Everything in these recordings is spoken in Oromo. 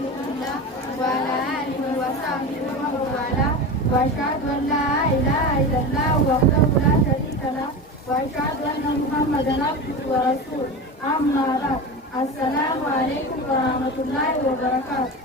رسول الله وعلى آله وصحبه ومن والاه وأشهد أن لا إله إلا الله وحده لا شريك له وأشهد أن محمدا عبده ورسوله أما بعد السلام عليكم ورحمة الله وبركاته.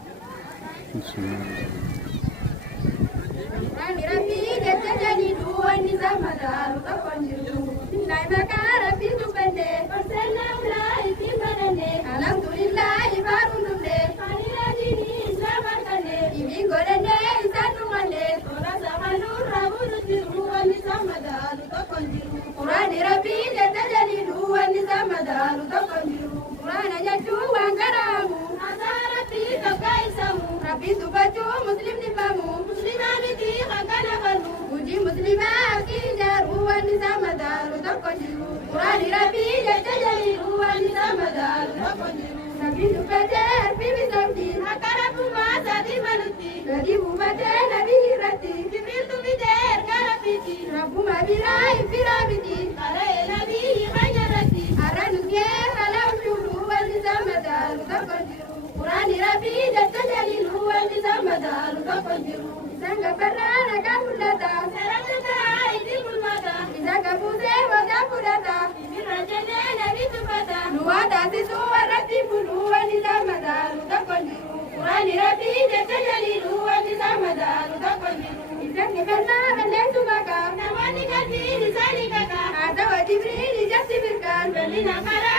Rabbi jalla jalilu wa nizama daru tafanjiru Nai makara pintu bende Persenna ulai timbanane Alhamdulillah ibarundumde Kanila dini islamantane Ibi gorende isanumane Tora samanur rabunu tiru wa nizama daru tafanjiru Qurani Rabbi jalla jalilu wa nizama daru tafanjiru Qurana jatu wa ngaramu Azarati kakaisamu Rabbi subaju muslim nipamu Muslimamiti kakana kanu Uji muslimah ki jaru wa nizama daru tafanjiru Qurani Rabbi jalla jalilu wa nizama daru tafanjiru Nabi Nubater bibi sabdi Hakarabu masadi manuti Gadi bubate nabi hirati Jibril tu bider karapiti Rabbu mabirai firabiti Arai nabi khajarati Aranuke ala ushuru wa nizama daru tafanjiru Qurani Rabbi jalla jalilu wa nizama daru tafanjiru Isanga barana kamulata Saratata aidi mulmata Isanga buze wa kapurata Imirajane nabi tupata Nuwata sisu wa rati bulu wa nizama daru tafanjiru Qurani Rabbi jalla jalilu wa nizama daru tafanjiru Isanga barana lentu maka Nawani kati nisani kaka Ata wa Jibril jasi birkan Belina kara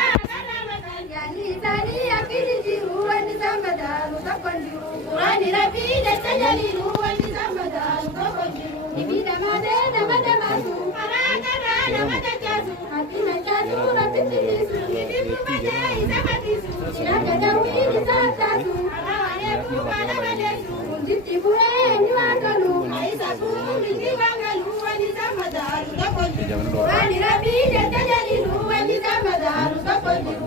Yani tani akili jiru wa nizama daru tafanjiru Qurani Rabbi jalla jalilu wa nizama daru tafanjiru Ibida made namada masu Karakara namada jasu Hati majasu Rabbi tilisu Ibibu mada isakatisu Ilaka dawi isatasu Alawane bukana madesu Unditi buhe nyuakalu Aisaku mingi wangalu wa nizama daru tafanjiru Qurani Rabbi jalla jalilu wa nizama daru tafanjiru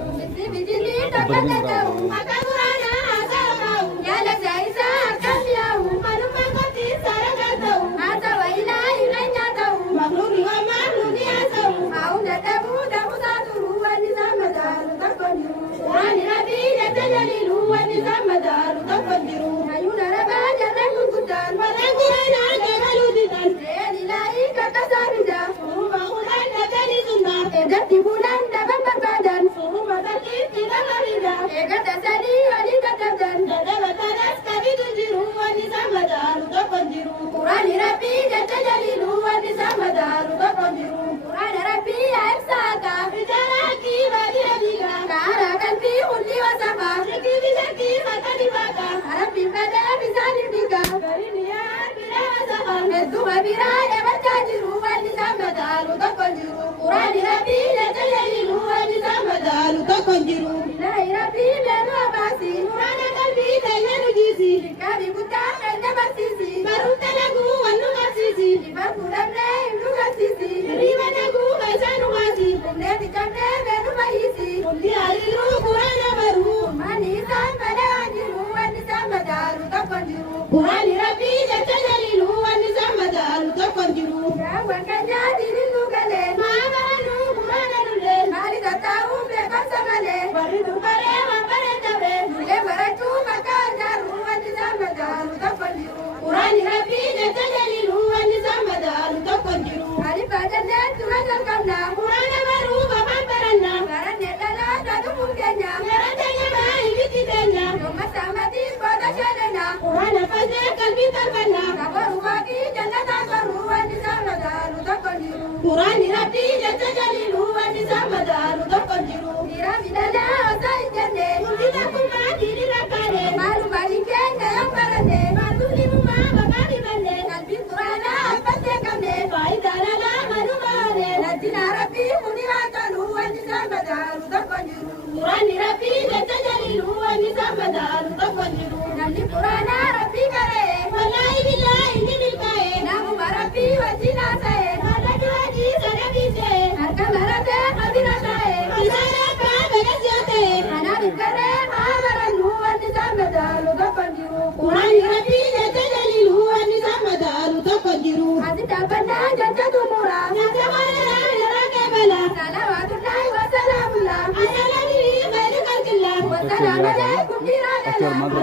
Bijili tapatau Makagurana asarau Yala jaisa kasiau Manumangkoti saragatau Asa wa ilahi lanyatau Maklumi wa maklumi asau Aunda tabu tabu saturu Wa nizama daru tafanjiru Qurani Rabbi jalla jalilu Wa nizama daru tafanjiru Ayuna raba jarran kukutan Walangurana jagaluditan Elilahi kakasarida Suruba kulan datani sunda Edati bulan daban berbadan Suruba takiti damarida Egata sani walita tabdan Dadaba tanas kabidu jiru Wanizama daru tafanjiru Qurani Rabbi jalla jalilu Wanizama daru tafanjiru Qurani Rabbi aib saaka Bijaraki badi abiga Kaara kalbi kulli wasafa Shaki bishaki makani baka Rabbi bada bisani bika Gariniyar bila wasafa Eduma bira ebajajiru Wanizama daru tafanjiru Qurani Rabbi jalla jalilu Wanizama daru tafanjiru Ilahi Rabbi benu abasi Qurana kalbi tayyanu jisi Likabi kutan enda basisi Baruta lagu wanu kasisi Lifarku damne imdu kasisi Riba nagu kaisanu wasi Kumne dicamne benu mahisi Kumdi aliru Qurana baru Mani san pada anjiru Wanizama daru tafanjiru Qurani Rabbi jalla jalilu Wanizama daru tafanjiru Jawan kanja dirindu kale Mahabanu Qurana nule Mali tatau bebas samale Baridu kare wapare tabe Nule baratu makajaru Wanizama daru tafanjiru Qurani Rabbi jalla jalilu Wanizama daru tafanjiru Alifajanne tuwagal kamna Qurana baru bapak baranda Barande dala dadu mungkenya Yarantanya bayi bititenya Yoma samati pada syadana Qurana fazle kalbi tarbana Kabaru baki jannata baru Wanizama daru tafanjiru Qurani Rabbi jalla jalilu Wanizama daru tafanjiru Mira bidala asai jande Mungkita kumati dirakane Malu balikenya yang barande Malu limuma bakari bande Kalbi Qurana apate kamne Faidana la malu bane Najina Rabbi muniratalu Wanizama daru tafanjiru Qurani Rabbi jalla jalilu Wanizama daru tafanjiru Namni Qurana Rabbi kare Wallahi billahi nidil kae Namu Rabbi wajina sae Hadadu haji sarabi se Harka marate khabira sae Kisara ka bagajate Hanabi kare mahabaranu Wanizama daru tafanjiru Qurani Rabbi jalla jalilu Wanizama daru tafanjiru Azita banda jalla tumura Nasa warana yarake bala Salawatullahi wa salamullah Asalani khairu khalqillah Wa salam alaikum birada Dokter Madra.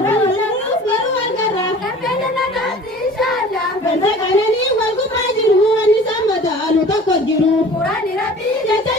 Qur'aanni rabbii jecha